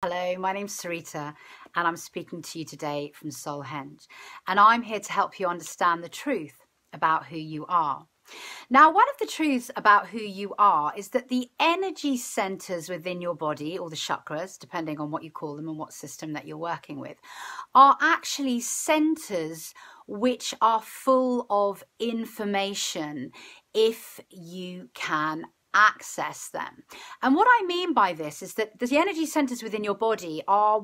Hello, my name's Sarita and I'm speaking to you today from Soulhenge, and I'm here to help you understand the truth about who you are. Now, one of the truths about who you are is that the energy centers within your body, or the chakras, depending on what you call them and what system that you're working with, are actually centers which are full of information if you can access them. And what I mean by this is that the energy centers within your body are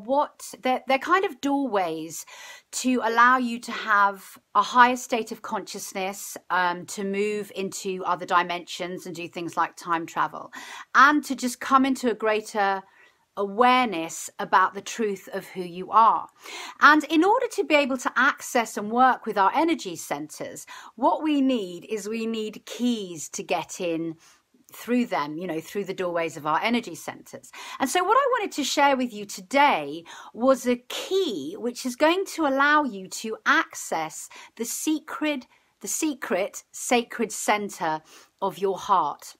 they're kind of doorways to allow you to have a higher state of consciousness, to move into other dimensions and do things like time travel, and to just come into a greater awareness about the truth of who you are. And in order to be able to access and work with our energy centers, what we need keys to get in through them, through the doorways of our energy centers. And so what I wanted to share with you today was a key which is going to allow you to access the secret sacred center of your heart,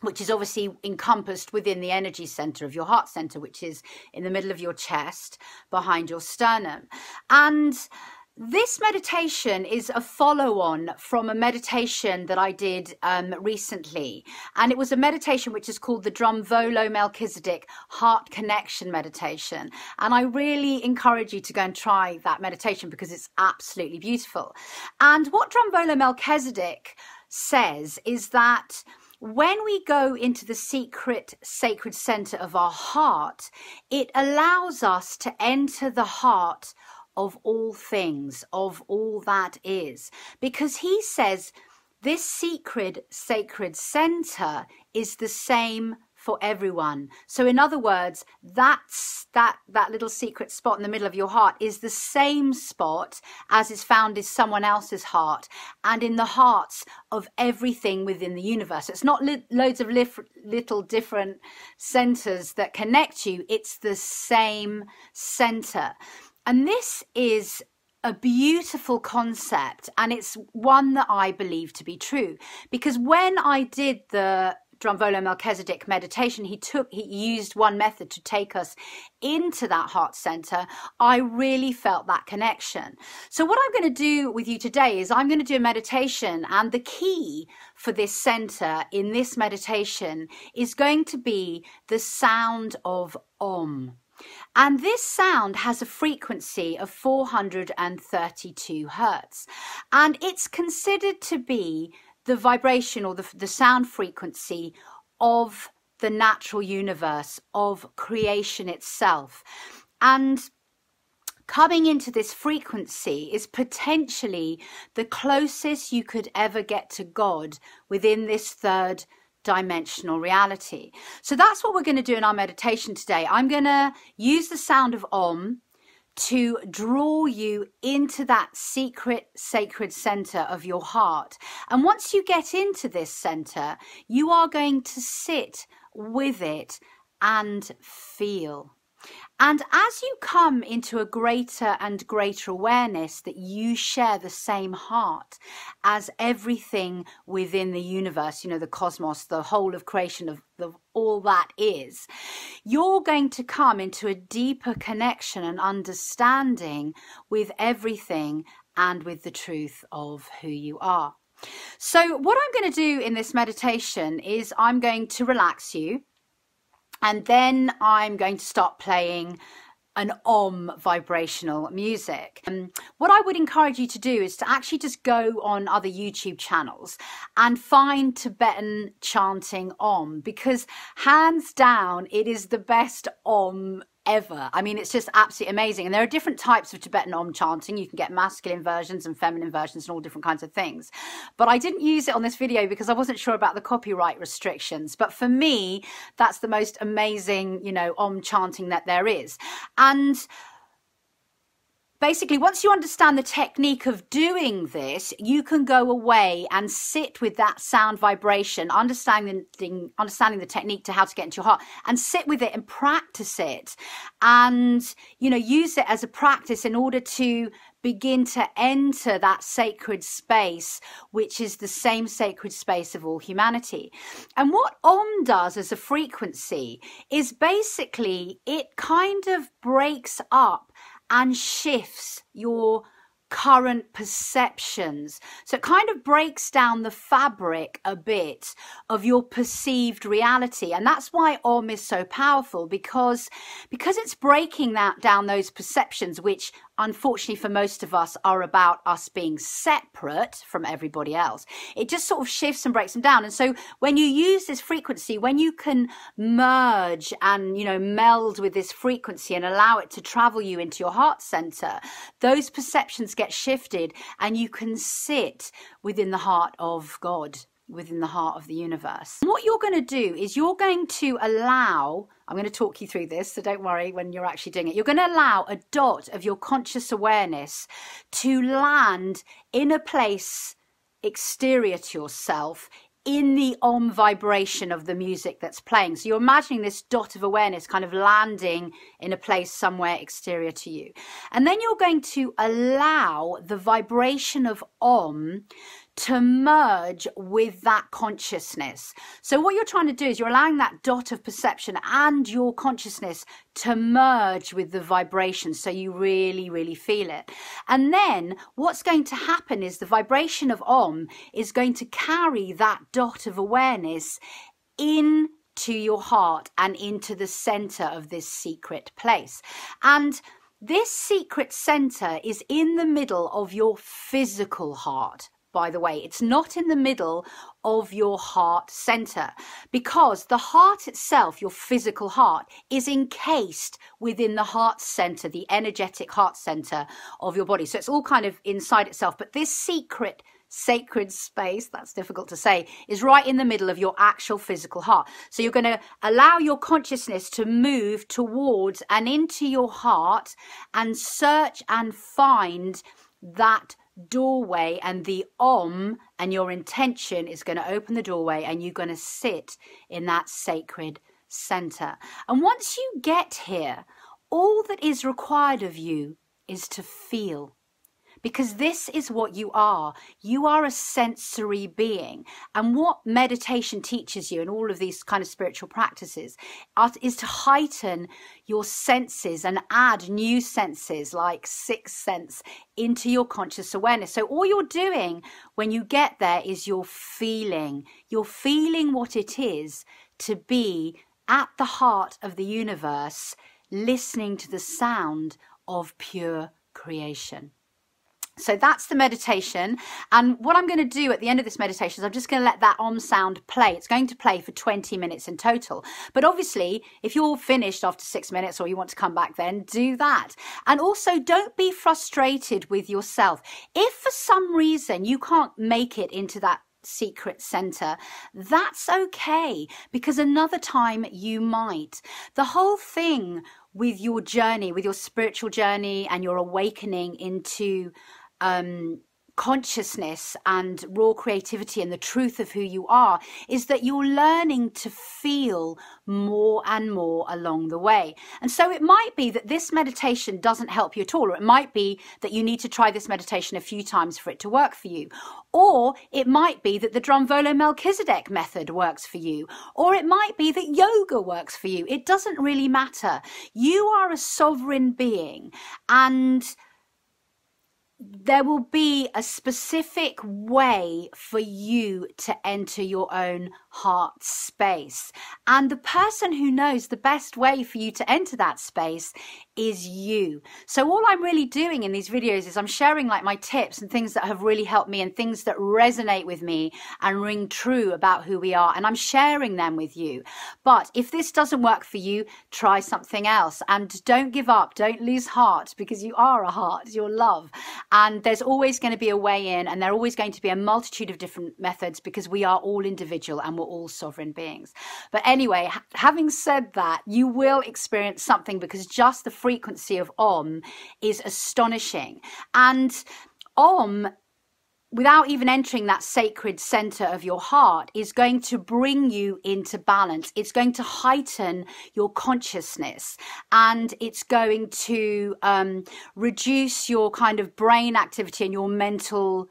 which is obviously encompassed within the energy center of your heart center, which is in the middle of your chest, behind your sternum. And this meditation is a follow-on from a meditation that I did recently. And it was a meditation which is called the Drumvolo Melchizedek Heart Connection Meditation. And I really encourage you to go and try that meditation because it's absolutely beautiful. And what Drumvolo Melchizedek says is that when we go into the secret sacred center of our heart, it allows us to enter the heart of all things, of all that is, because he says this secret sacred center is the same for everyone. So in other words, that little secret spot in the middle of your heart is the same spot as is found in someone else's heart and in the hearts of everything within the universe. It's not loads of little different centers that connect you. It's the same center. And this is a beautiful concept, and it's one that I believe to be true, because when I did the Drumvolo Melchizedek meditation, he used one method to take us into that heart center. I really felt that connection. So what I'm going to do with you today is I'm going to do a meditation, and the key for this center in this meditation is going to be the sound of Om. And this sound has a frequency of 432 hertz, and it's considered to be the vibration or the sound frequency of the natural universe, of creation itself. And coming into this frequency is potentially the closest you could ever get to God within this third dimensional reality. So that's what we're going to do in our meditation today. I'm going to use the sound of Om to draw you into that secret sacred center of your heart. And once you get into this center, you are going to sit with it and feel. And as you come into a greater and greater awareness that you share the same heart as everything within the universe, the cosmos, the whole of creation of all that is, you're going to come into a deeper connection and understanding with everything and with the truth of who you are. So what I'm going to do in this meditation is I'm going to relax you. And then I'm going to start playing an Om vibrational music. What I would encourage you to do is to actually just go on other YouTube channels and find Tibetan chanting Om, because hands down, it is the best Om ever. I mean, it's just absolutely amazing. And there are different types of Tibetan Om chanting. You can get masculine versions and feminine versions and all different kinds of things. But I didn't use it on this video because I wasn't sure about the copyright restrictions. But for me, that's the most amazing, Om chanting that there is. And basically, once you understand the technique of doing this, you can go away and sit with that sound vibration, understanding the technique to how to get into your heart, and sit with it and practice it, and, you know, use it as a practice in order to begin to enter that sacred space, which is the same sacred space of all humanity. And what does as a frequency is basically it kind of breaks up and shifts your current perceptions. So it kind of breaks down the fabric a bit of your perceived reality. And that's why is so powerful, because it's breaking down those perceptions, which unfortunately for most of us are about us being separate from everybody else. It just sort of shifts and breaks them down. And so when you use this frequency, when you can merge and, you know, meld with this frequency and allow it to travel you into your heart center, those perceptions get shifted and you can sit within the heart of God, within the heart of the universe. And what you're going to do is you're going to allow, I'm going to talk you through this, so don't worry when you're actually doing it. You're going to allow a dot of your conscious awareness to land in a place exterior to yourself, in the vibration of the music that's playing. So you're imagining this dot of awareness kind of landing in a place somewhere exterior to you. And then you're going to allow the vibration of to merge with that consciousness. So what you're trying to do is you're allowing that dot of perception and your consciousness to merge with the vibration, so you really, really feel it. And then what's going to happen is the vibration of is going to carry that dot of awareness into your heart and into the center of this secret place. And this secret center is in the middle of your physical heart. By the way, it's not in the middle of your heart center, because the heart itself, your physical heart, is encased within the heart center, the energetic heart center of your body. So it's all kind of inside itself. But this secret sacred space, that's difficult to say, is right in the middle of your actual physical heart. So you're going to allow your consciousness to move towards and into your heart and search and find that doorway, and the and your intention is going to open the doorway and you're going to sit in that sacred center. And once you get here, all that is required of you is to feel. Because this is what you are. You are a sensory being. And what meditation teaches you and all of these kind of spiritual practices is to heighten your senses and add new senses like sixth sense into your conscious awareness. So all you're doing when you get there is you're feeling what it is to be at the heart of the universe, listening to the sound of pure creation. So that's the meditation. And what I'm going to do at the end of this meditation is I'm just going to let that sound play. It's going to play for 20 minutes in total. But obviously, if you're finished after 6 minutes or you want to come back then, do that. And also, don't be frustrated with yourself. If for some reason you can't make it into that secret center, that's okay, because another time you might. The whole thing with your journey, with your spiritual journey and your awakening into consciousness and raw creativity and the truth of who you are, is that you're learning to feel more and more along the way. And so it might be that this meditation doesn't help you at all, or it might be that you need to try this meditation a few times for it to work for you, or it might be that the Drumvolo Melchizedek method works for you, or it might be that yoga works for you. It doesn't really matter. You are a sovereign being, and there will be a specific way for you to enter your own heart space. And the person who knows the best way for you to enter that space is you. So all I'm really doing in these videos is I'm sharing like my tips and things that have really helped me and things that resonate with me and ring true about who we are. And I'm sharing them with you. But if this doesn't work for you, try something else. And don't give up. Don't lose heart, because you are a heart. You're love. And there's always going to be a way in, and there are always going to be a multitude of different methods, because we are all individual and we're all sovereign beings. But anyway, having said that, you will experience something, because just the frequency of Om is astonishing. And Om, without even entering that sacred center of your heart, is going to bring you into balance. It's going to heighten your consciousness, and it's going to reduce your kind of brain activity and your mental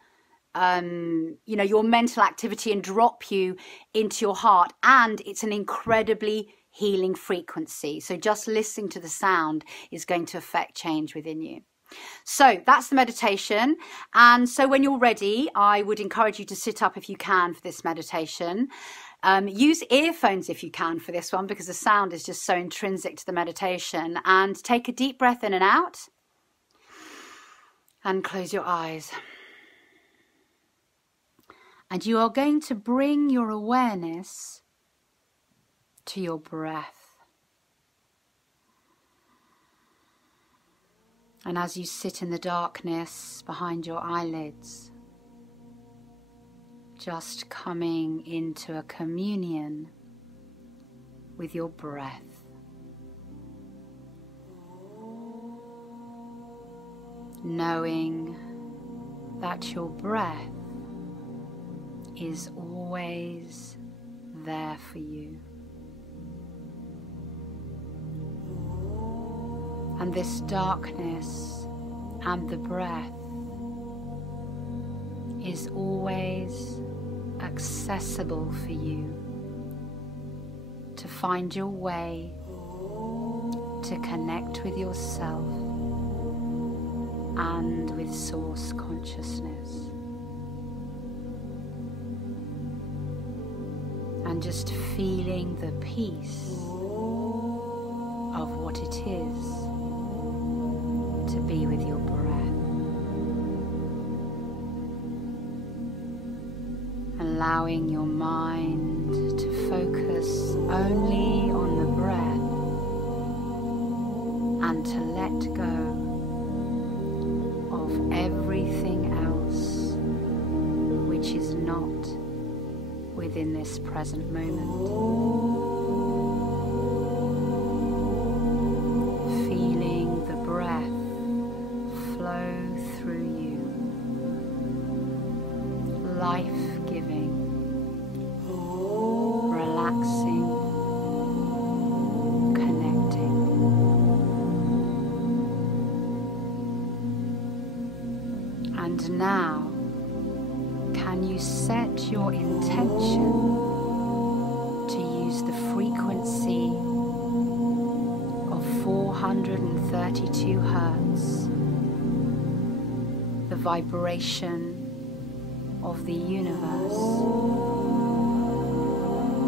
your mental activity, and drop you into your heart. And it's an incredibly healing frequency. So just listening to the sound is going to affect change within you. So that's the meditation. And so when you're ready, I would encourage you to sit up if you can for this meditation. Use earphones if you can for this one, because the sound is just so intrinsic to the meditation. And take a deep breath in and out, and close your eyes. And you are going to bring your awareness to your breath. And as you sit in the darkness behind your eyelids, just coming into a communion with your breath. Knowing that your breath is always there for you. And this darkness and the breath is always accessible for you to find your way to connect with yourself and with source consciousness. And just feeling the peace of what it is to be with your breath. Allowing your mind to focus only on the breath, and to let go of everything else which is not within this present moment. Feeling the breath flow through you, life-giving, relaxing, connecting. And now, can you set your intention to use the frequency of 432 Hertz, the vibration of the universe,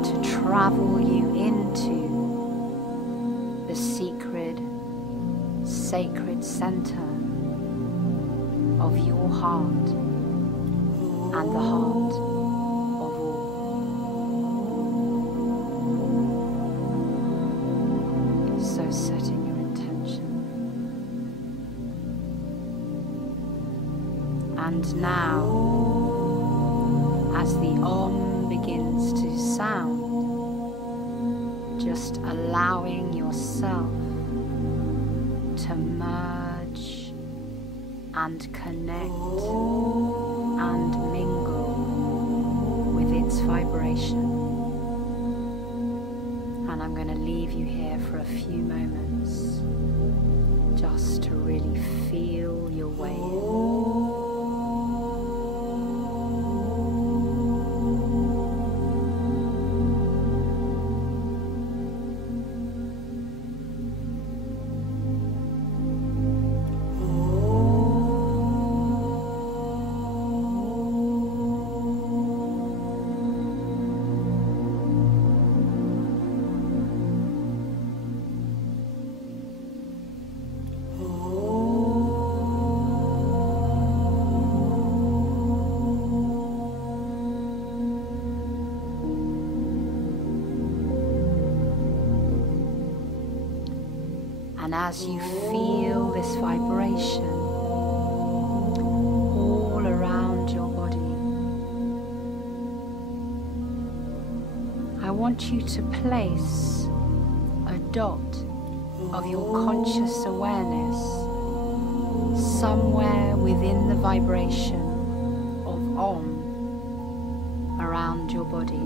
to travel you into the sacred center of your heart and the heart of all. So setting your intention. And now, as the Om begins to sound, just allowing yourself to merge and connect and mingle with its vibration. And I'm going to leave you here for a few moments just to really feel your way in. And as you feel this vibration all around your body, want you to place a dot of your conscious awareness somewhere within the vibration of Om around your body.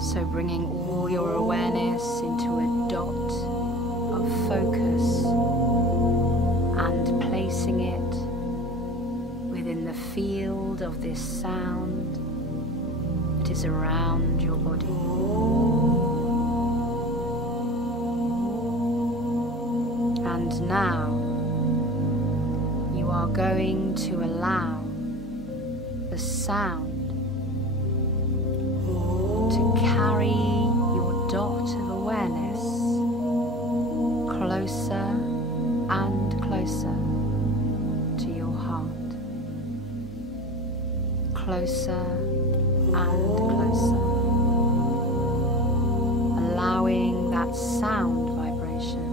So bringing all your awareness into a dot of focus and placing it within the field of this sound that is around your body. And now you are going to allow the sound to carry your dot of awareness closer and closer to your heart. Closer and closer. Allowing that sound vibration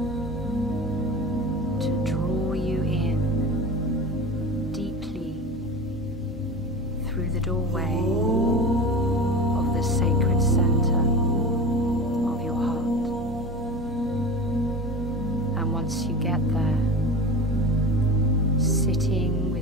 to draw you in deeply through the doorway of the sacred center of your heart. And once you get there, sitting